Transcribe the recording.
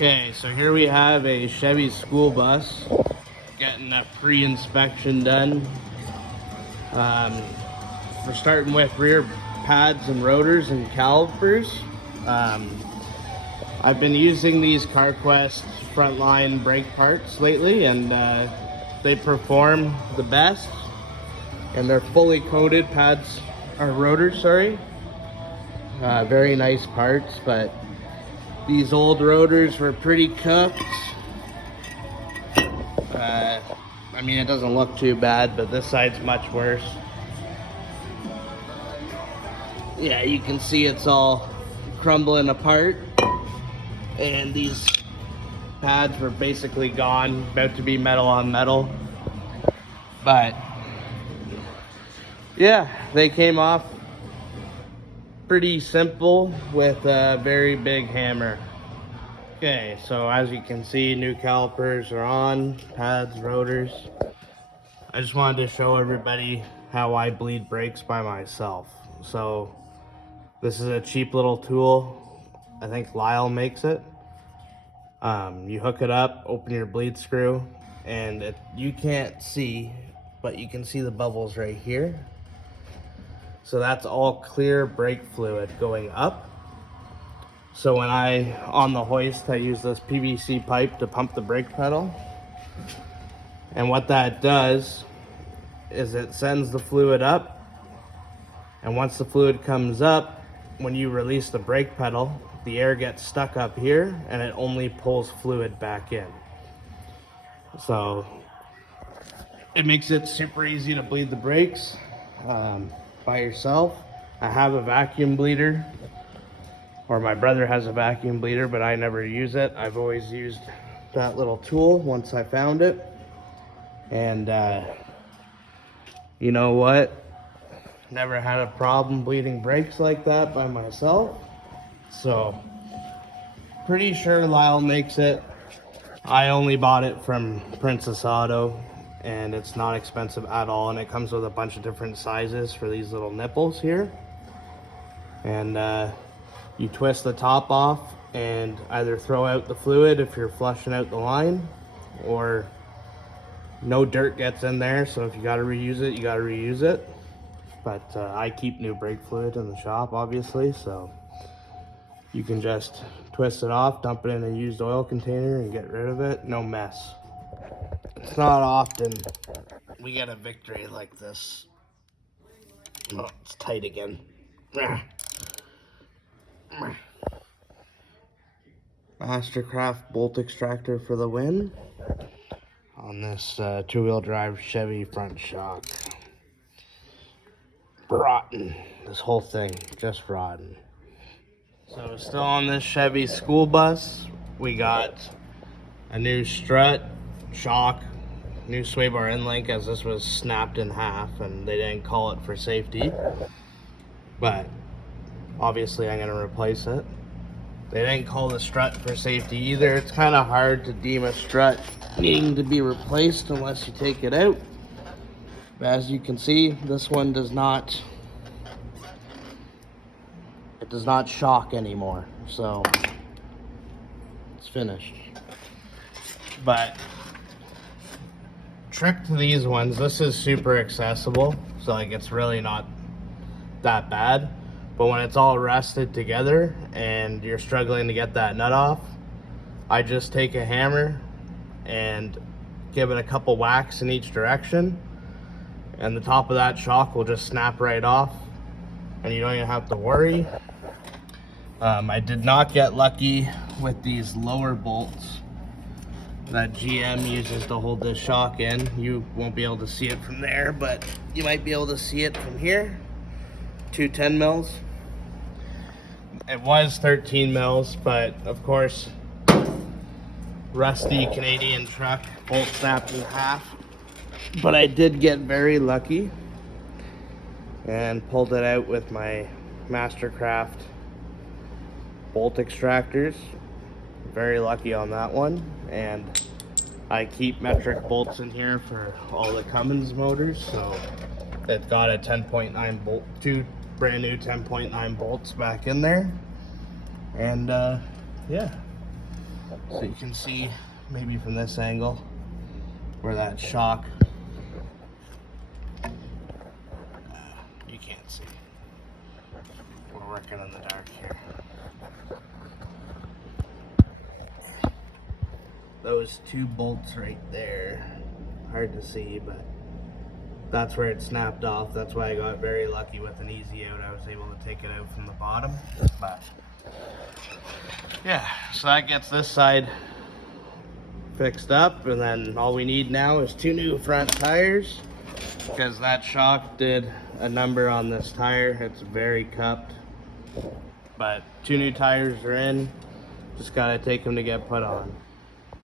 Okay, so here we have a Chevy school bus getting a pre-inspection done. We're starting with rear pads and rotors and calipers. I've been using these CarQuest frontline brake parts lately, and they perform the best. And they're fully coated pads, or rotors, sorry. Very nice parts, but these old rotors were pretty cooked. I mean, it doesn't look too bad, but this side's much worse. Yeah, you can see it's all crumbling apart. And these pads were basically gone, about to be metal on metal. But yeah, they came off pretty simple with a very big hammer. Okay, so as you can see, new calipers are on, pads, rotors. I just wanted to show everybody how I bleed brakes by myself. So this is a cheap little tool. I think Lyle makes it. You hook it up, open your bleed screw, and you can't see, but you can see the bubbles right here. So that's all clear brake fluid going up. So when on the hoist, I use this PVC pipe to pump the brake pedal. And what that does is it sends the fluid up. And once the fluid comes up, when you release the brake pedal, the air gets stuck up here and it only pulls fluid back in. So it makes it super easy to bleed the brakes by yourself. I have a vacuum bleeder, or my brother has a vacuum bleeder, but I never use it. I've always used that little tool once I found it. And you know what? Never had a problem bleeding brakes like that by myself. So pretty sure Lyle makes it. I only bought it from Princess Auto, and it's not expensive at all, and it comes with a bunch of different sizes for these little nipples here. And you twist the top off and either throw out the fluid if you're flushing out the line, or no dirt gets in there, so if you gotta reuse it, you gotta reuse it. But I keep new brake fluid in the shop, obviously, so you can just twist it off, dump it in a used oil container, and get rid of it. No mess. It's not often we get a victory like this. Oh, it's tight again. Mastercraft bolt extractor for the win on this two-wheel drive Chevy front shock. Rotten. This whole thing just rotten. So still on this Chevy school bus, we got a new strut, shock, new sway bar end link, as this was snapped in half and they didn't call it for safety. But obviously I'm gonna replace it. They didn't call the strut for safety either. It's kind of hard to deem a strut needing to be replaced unless you take it out. But as you can see, this one does not shock anymore, so it's finished. But trick to these ones, this is super accessible, so like it's really not that bad. But when it's all rusted together and you're struggling to get that nut off, I just take a hammer and give it a couple whacks in each direction, and the top of that shock will just snap right off, and you don't even have to worry. I did not get lucky with these lower bolts that GM uses to hold this shock in. You won't be able to see it from there, but you might be able to see it from here. 2 10 mils. It was 13 mils, but of course, rusty Canadian truck, bolt snapped in half. But I did get very lucky and pulled it out with my Mastercraft bolt extractors. Very lucky on that one. And I keep metric bolts in here for all the Cummins motors, so it's got a 10.9 bolt, 2 brand new 10.9 bolts back in there. And yeah, So you can see maybe from this angle where that shock, you can't see. We're working in the dark here. Those two bolts right there, hard to see, but that's where it snapped off. That's why I got very lucky with an easy out. I was able to take it out from the bottom. But yeah, so that gets this side fixed up, and then all we need now is 2 new front tires, because that shock did a number on this tire. It's very cupped, but 2 new tires are in. Just gotta take them to get put on.